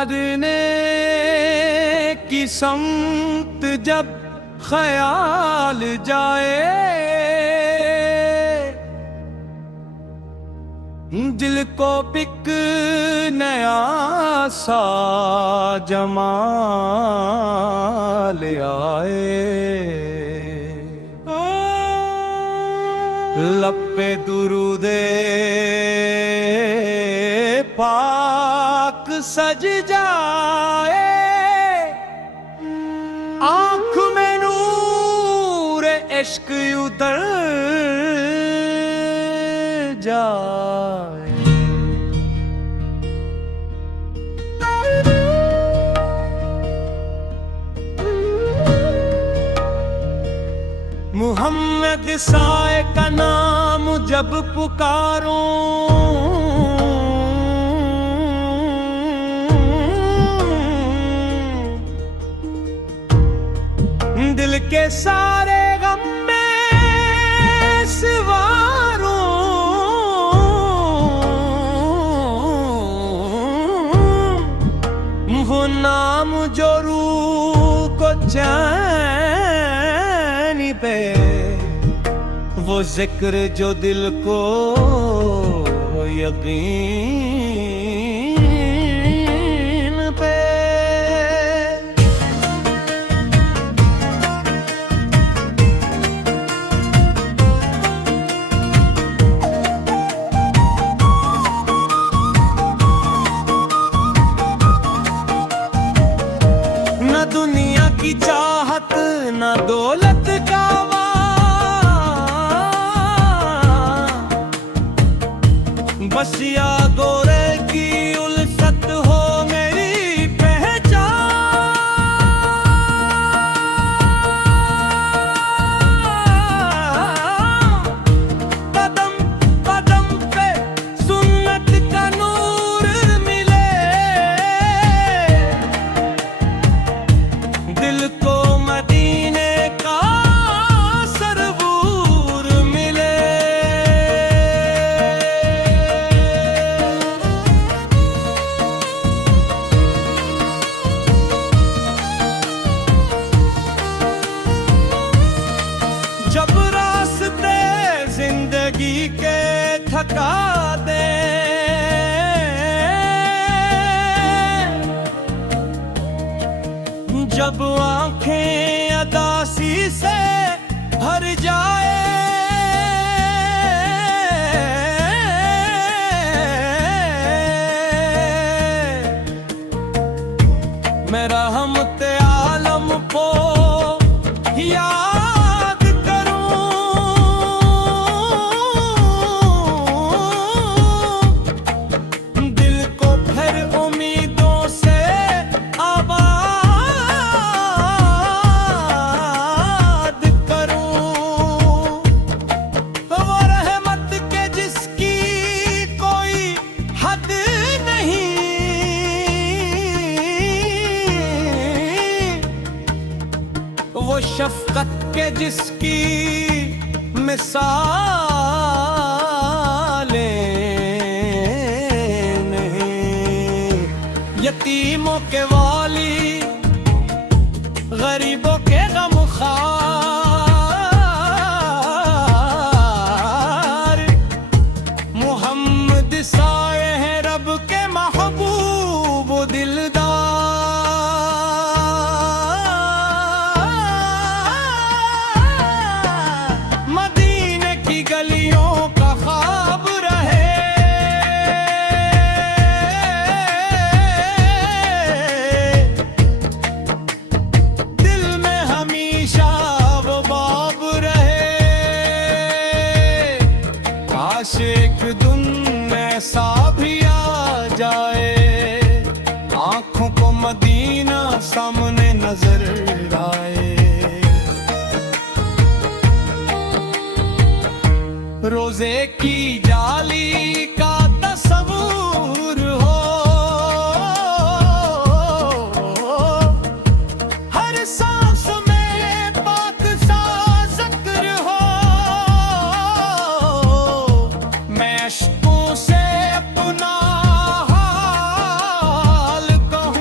मरने की समत जब ख्याल जाए, दिल को पिक नया सा जमाल आए। लब पे दुरूदे पाक सज जाए, आँख में नूर इश्क उतर जाए। मुहम्मद साए का नाम जब पुकारूं, दिल के सारे गम में सवारूं। वो नाम जो रूह को चैन पे, वो जिक्र जो दिल को यकीन पे। न दुनिया की चाहत न दौलत का, बस या गोरे की उल्फत हो मेरी पहचान। कदम कदम पे सुन्नत का नूर मिले, दिल को मदीने का सरबूर मिले। जब रास्ते जिंदगी के थका दे, जब आंखें अदासी से भर जाए, मैं रहमते आलम को याद करूं। दिल को फिर उम्मीदों से आबाद करूं। वो रहमत के जिसकी कोई हद नहीं, वो शफकत के जिसकी मिसालें नहीं। यतीमों के वाली, गरीबों के गमखार, मुहम्मद साए हैं रब के महबूब दिलदार। मदीने की गलियों का ख्वाब रहे, दिल में हमेशा वो बाब रहे। काश एक दिन ऐसा भी आ जाए, आंखों को मदीना सामने नजर आए। रोजे की जाली का तस्वूर हो, हर सांस में पाक सा जिक्र हो। मैं अश्कों से अपना हाल कहूं,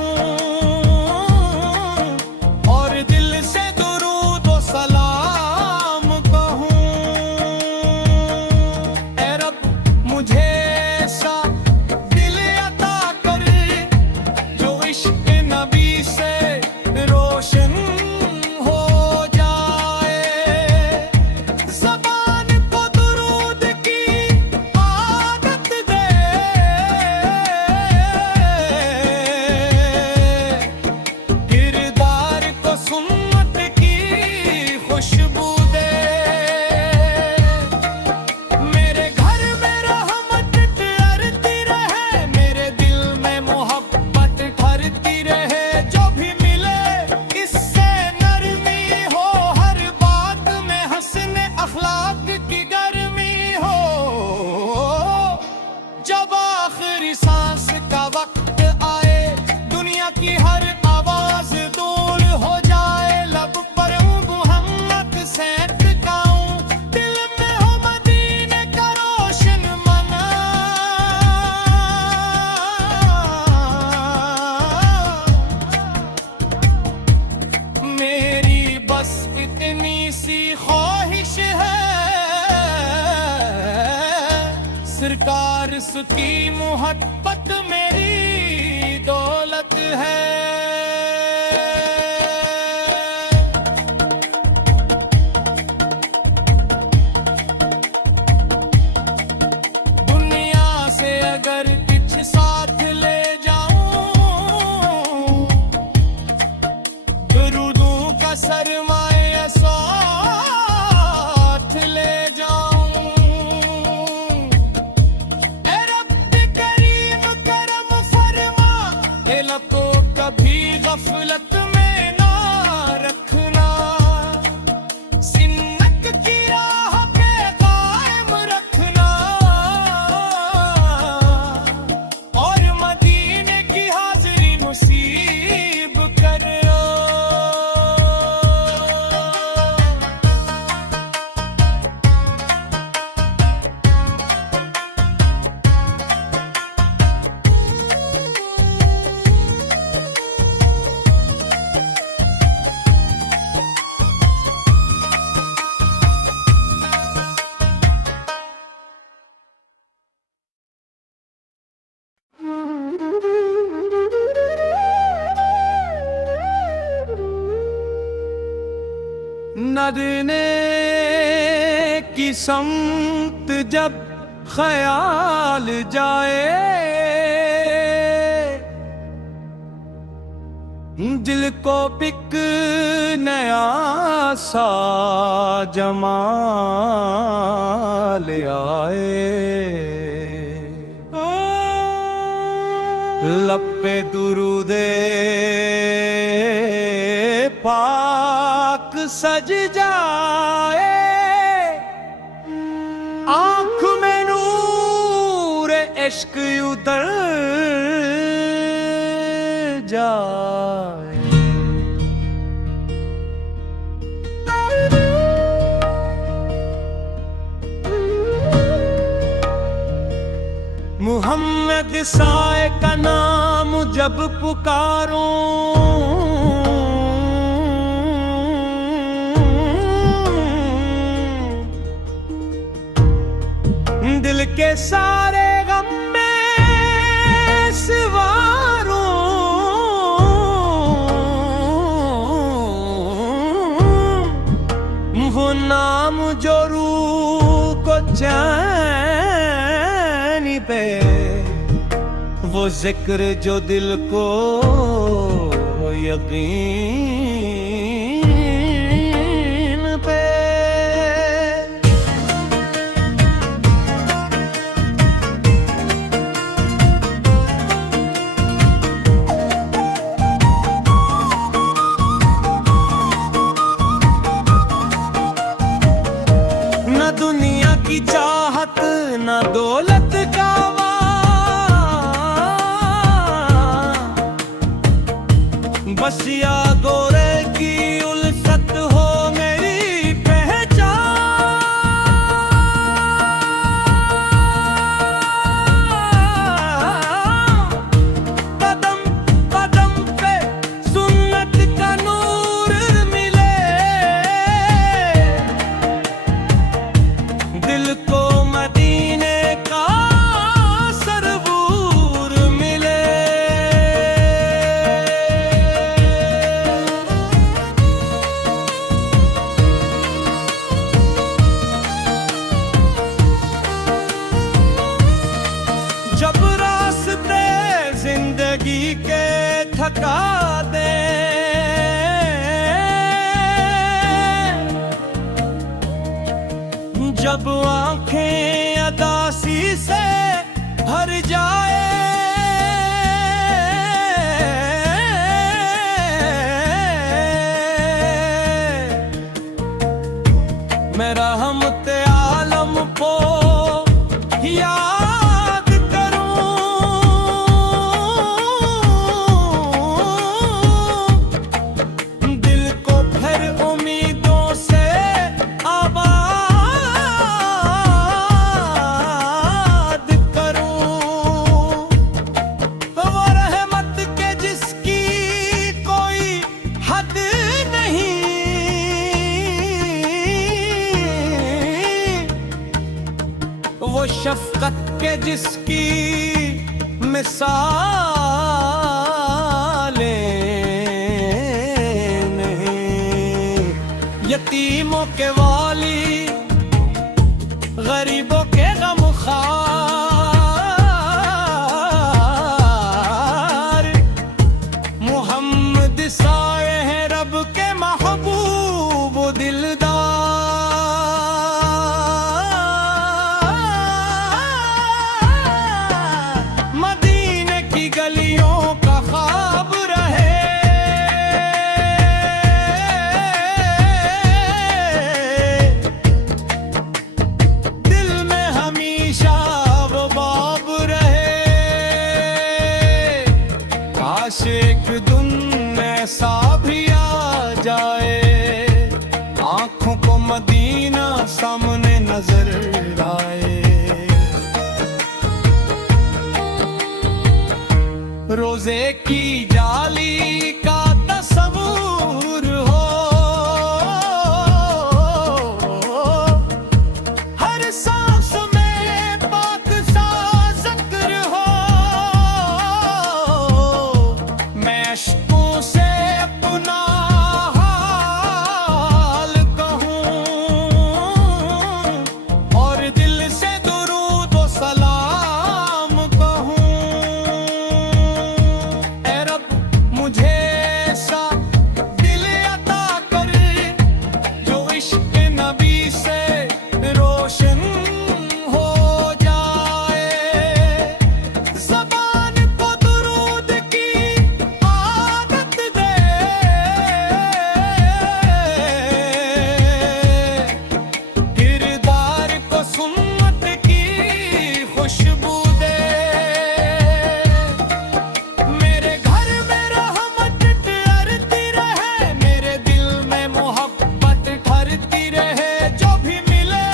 सरकार उसकी मोहब्बत मेरी दौलत है। दुनिया से अगर कुछ साथ ले जाऊं, दुरूदों का सरमाया साथ ले जाऊं। ए रब करीम करम फरमा, दिल को कभी गफलत में ना रखना। सिन्नत की राह पे कायम रखना, और मदीने की हाज़िरी नसीब करो। नदने की समत जब ख्याल जाए, दिल को पिक नया सा जमाल आए। लब पे दुरूदे पाक सज जाए, आँख में नूर इश्क उतर जाए। मुहम्मद साए का नाम जब पुकारूं, दिल के सारे गम में सवारूं। वो नाम जो रूह को चैन पे, वो जिक्र जो दिल को यकीन पे। न दुनिया की चाहत न दौलत का वार, बस या गोरे की उल्फत हो मेरी पहचान। कदम कदम पे सुन्नत का नूर मिले, दिल को मदीने का सरबूर मिले। जब रास्ते जिंदगी के थका दे, जब आंखें अदासी से भर जाए, मैं रहमत आलम को याद करूं। दिल को फिर उम्मीदों से आबाद करूं। वो शफकत के जिसकी मिसालें नहीं, यतीमों के वाली, गरीबों के गमखार, मोहम्मद साए हैं रब के महबूब दिलदार। मदीने की गलियों का ख्वाब रहे, दिल में हमेशा वो बाब रहे। काश एक दिन ऐसा भी आ जाए, आंखों को मदीना सामने नजर आए। रोजे की जाली का तस्वूर हो, हर सांस में पाक सा जिक्र हो। मैं अश्कों से अपना हाल कहूँ और दिल से दुरूद व सलाम कहूँ। ऐ रब मुझे ऐसा दिल अता कर जो इश्क नबी से रोशन हो जाए। ज़बान को दुरूद की आदत दे, किरदार को सुन्नत की खुशबू दे। मेरे घर में रहमत ठहरती रहे, मेरे दिल में मोहब्बत ठहरती रहे। जो भी मिले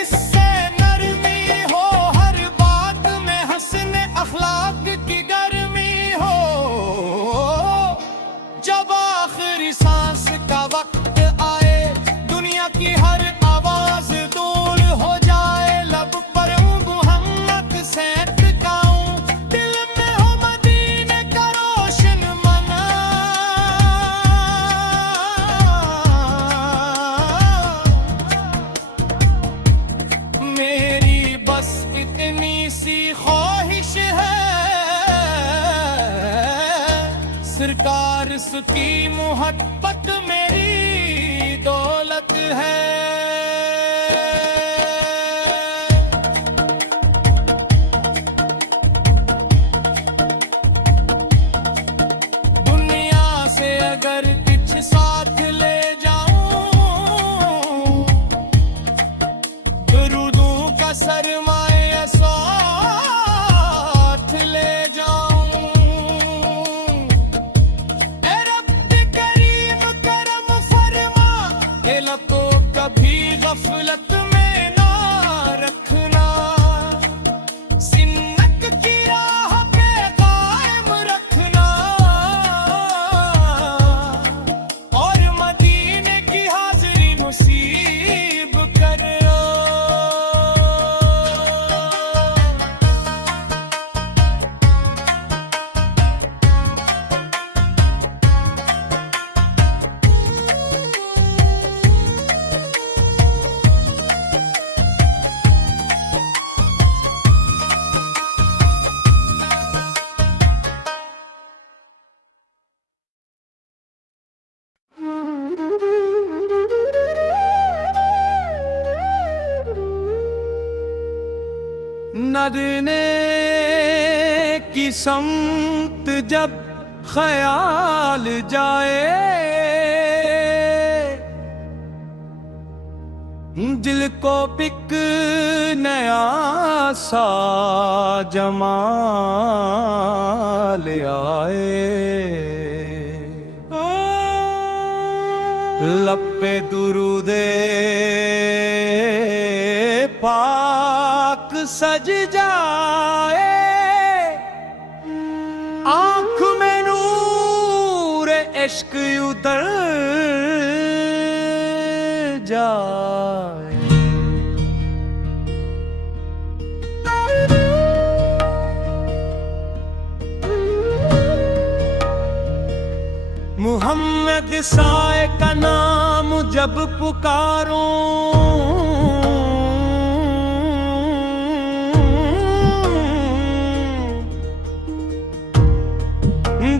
इससे नरमी हो, हर बात में हस्न अखलाक की गर्मी हो। जब आखिरी सांस का वक्त आए, दुनिया की हर आवाज दूर हो जाए। लब पर मोहम्मद से टकाऊं, दिल में हो मदीने का रोशन मना। मेरी बस इतनी सी ख्वाहिश है, सरकार की मोहब्बत मेरी दौलत है। दुनिया से अगर कुछ साथ ले जाऊं, दुरूदों का सरमाया साथ ले जाऊं। ऐ रब करीम करम फरमा, दिल को कभी गफलत में ना रखना। सिन्नत की राह पे कायम रखना और मदीने की हाजिरी नसीब करना। नरने की समत जब ख्याल जाए, दिल को पिक नया सा जमाल आए। लब पे दुरूदे पाक सज जाए, आंख में नूर इश्क उतर जाए। अहमद साए का नाम जब पुकारूं,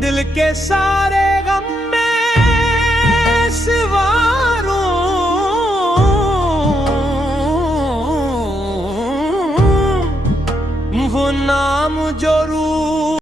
दिल के सारे गम में सिवारूं, वो नाम जो रूह